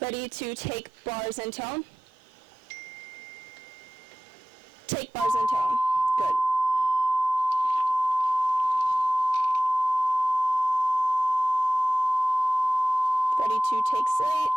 Ready to take bars and tone? Take bars and tone. Good. Ready to take slate?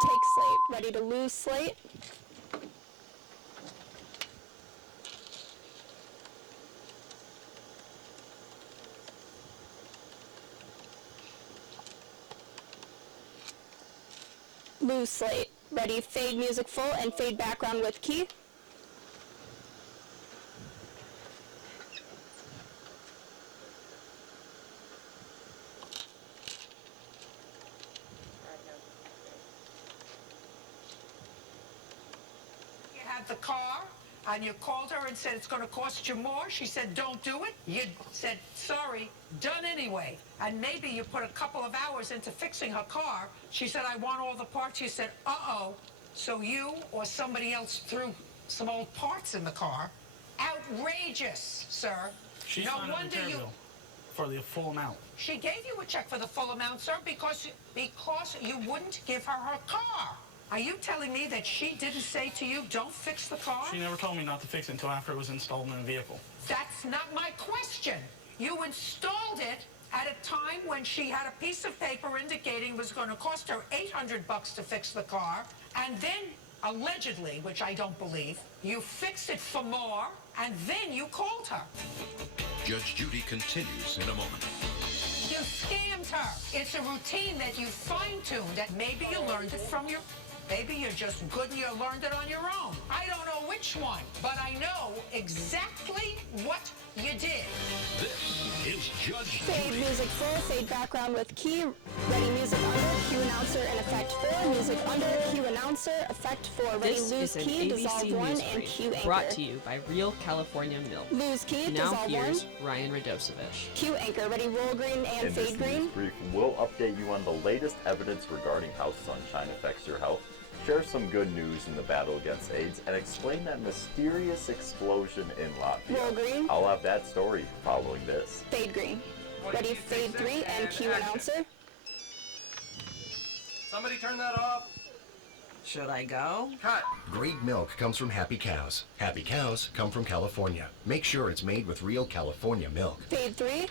Take slate. Ready to lose slate? Lose slate. Ready, fade music full and fade background with key. You had the car and you called her and said it's going to cost you more. She said, don't do it. You said, sorry, done anyway. And maybe you put a couple of hours into fixing her car. She said, I want all the parts. You said, uh-oh. So you or somebody else threw some old parts in the car. Outrageous, sir. She no signed a wonder repair you... bill for the full amount. She gave you a check for the full amount, sir, because you wouldn't give her her car. Are you telling me that she didn't say to you, don't fix the car? She never told me not to fix it until after it was installed in the vehicle. That's not my question. You installed it at a time when she had a piece of paper indicating it was going to cost her $800 to fix the car, and then, allegedly, which I don't believe, you fixed it for more, and then you called her. Judge Judy continues in a moment. You scammed her. It's a routine that you fine-tuned, that maybe you learned it from your... Maybe you're just good and you learned it on your own. I don't know which one, but I know exactly what you did. This is Judge Fade Judy. music full, fade background with key. Ready music under, cue announcer in effect 4. Music under, cue announcer, effect 4. Ready This lose is an key, ABC dissolve 1, and cue Newsbrief, anchor. brought to you by Real California Milk. Lose key, Now dissolve 1, here's Ryan Radosevich. cue anchor. Ready roll green and In this fade green. news brief, we'll update you on the latest evidence regarding how sunshine affects your health, share some good news in the battle against AIDS, and explain that mysterious explosion in Latvia. Roll green. I'll have that story following this. Fade green. Ready fade 3 and cue announcer. Somebody turn that off. Should I go? Cut. Great milk comes from happy cows. Happy cows come from California. Make sure it's made with real California milk. Fade 3.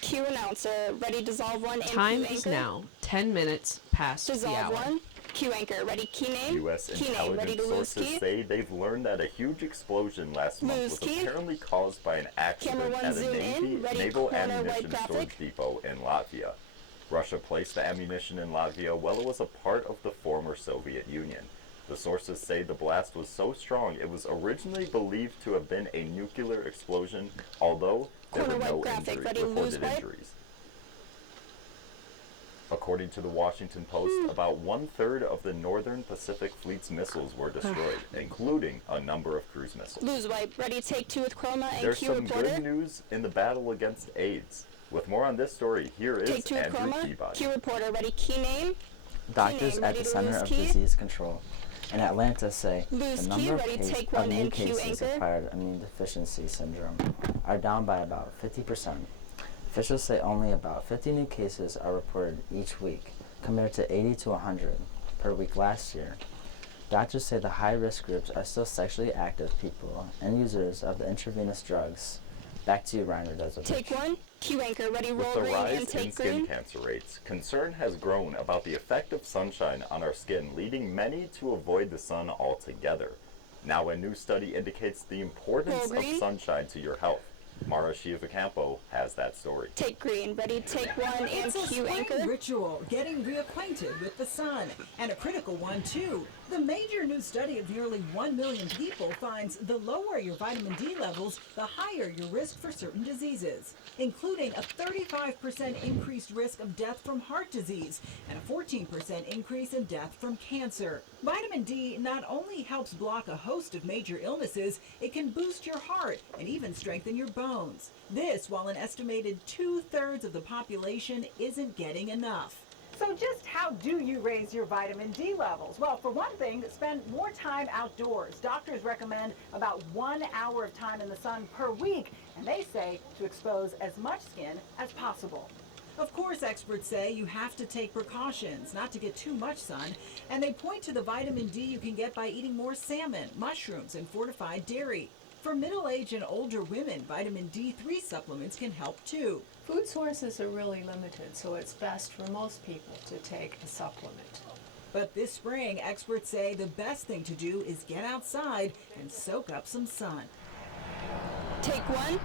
Cue announcer. Ready dissolve 1 and Time cue is anchor. now 10 minutes past the Dissolve hour. 1. Cue anchor. Ready key name. U.S. Key name. Ready intelligence to lose sources key. say they've learned that a huge explosion last month Lose was key. apparently caused by an accident Camera 1 at a zoom Navy in. Ready naval corner ammunition white storage graphic. depot in Latvia. Russia placed the ammunition in Latvia while it was a part of the former Soviet Union. The sources say the blast was so strong it was originally believed to have been a nuclear explosion, although there Corner were no white graphic. Ready lose reported white. injuries. According to the Washington Post, about one-third of the Northern Pacific Fleet's missiles were destroyed, including a number of cruise missiles. Lose wipe. Ready take 2 with chroma and There's cue some reporter. good news in the battle against AIDS. With more on this story, here is Take 2 with Andrew chroma. Peabody. Cue reporter. Ready key name. Doctors name, at ready the to Center lose of key. Disease Control in Atlanta say Lose the key, number ready, of, take of 1 new and cue cases anchor. acquired immune deficiency syndrome are down by about 50%. Officials say only about 50 new cases are reported each week, compared to 80 to 100 per week last year. Doctors say the high-risk groups are still sexually active people and users of the intravenous drugs. Back to you, Ryan Radosevich. Take 1. Cue anchor. Ready With roll the green rise and in take skin green. cancer rates, concern has grown about the effect of sunshine on our skin, leading many to avoid the sun altogether. Now, a new study indicates the importance Roll of green. sunshine to your health. Mara Shiavacampo has that story. Take green, ready, take one, and It's a cue spring anchor. ritual, getting reacquainted with the sun, and a critical one too. The major new study of nearly 1 million people finds the lower your vitamin D levels, the higher your risk for certain diseases, including a 35% increased risk of death from heart disease and a 14% increase in death from cancer. Vitamin D not only helps block a host of major illnesses, it can boost your heart and even strengthen your bones. This while an estimated 2/3 of the population isn't getting enough. So just how do you raise your vitamin D levels? Well, for one thing, spend more time outdoors. Doctors recommend about 1 hour of time in the sun per week, and they say to expose as much skin as possible. Of course, experts say you have to take precautions not to get too much sun, and they point to the vitamin D you can get by eating more salmon, mushrooms, and fortified dairy. For middle-aged and older women, vitamin D3 supplements can help too. Food sources are really limited, so it's best for most people to take a supplement. But this spring, experts say the best thing to do is get outside and soak up some sun. Take one,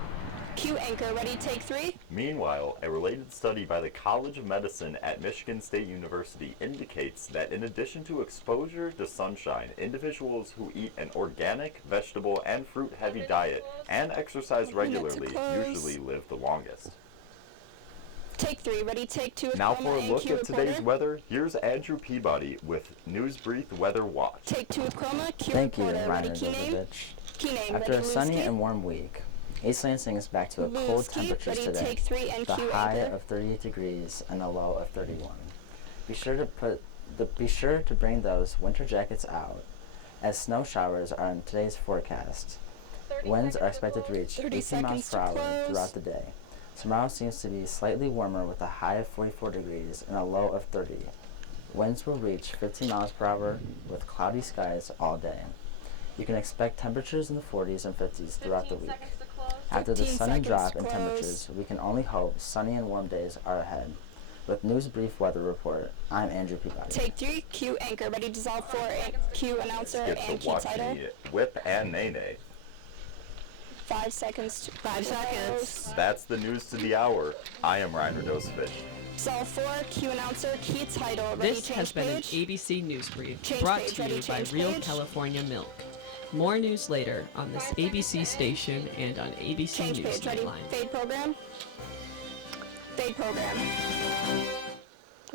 cue anchor, ready, take three. Meanwhile, a related study by the College of Medicine at Michigan State University indicates that in addition to exposure to sunshine, individuals who eat an organic, vegetable, and fruit-heavy diet and exercise regularly usually live the longest. Take three, ready, take two. Now for chroma a and look cue at today's reporter. weather, here's Andrew Peabody with Newsbrief Weather Watch. Take two with chroma, cue Thank you, reporter, ready, Ryan key name. Dozovich. Key name, After ready, a sunny Lewski. and warm week, East Lansing is back to a cold Lewski, temperatures ready, today. take three, and The cue high anchor. of 38 degrees and a low of 31. Be sure to bring those winter jackets out, as snow showers are in today's forecast. Winds are expected to reach 30 18 miles seconds per to hour close. throughout the day. Tomorrow seems to be slightly warmer with a high of 44 degrees and a low of 30. Winds will reach 15 miles per hour with cloudy skies all day. You can expect temperatures in the 40s and 50s throughout the week. After the 15 sudden seconds drop to in close. temperatures, we can only hope sunny and warm days are ahead. With Newsbrief Weather Report, I'm Andrew Peabody. Take three, cue anchor, ready, dissolve four, and cue announcer, Skip and to cue watch title. the Whip and Nene. 5 seconds to 5 seconds. close. That's the news to the hour. I am Ryan Radosevich. Dissolve four, cue announcer, key title, ready, This change has been an page. ABC News Brief, Change brought page, to ready, you by change Real page. California Milk. More news later on this ABC station and on ABC Change News page, ready, Nightline. fade program. Fade program.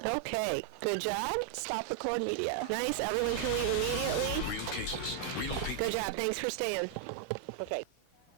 Okay, good job. Stop record media. Nice, everyone can leave immediately. Real cases, real people. Good job, thanks for staying. Okay.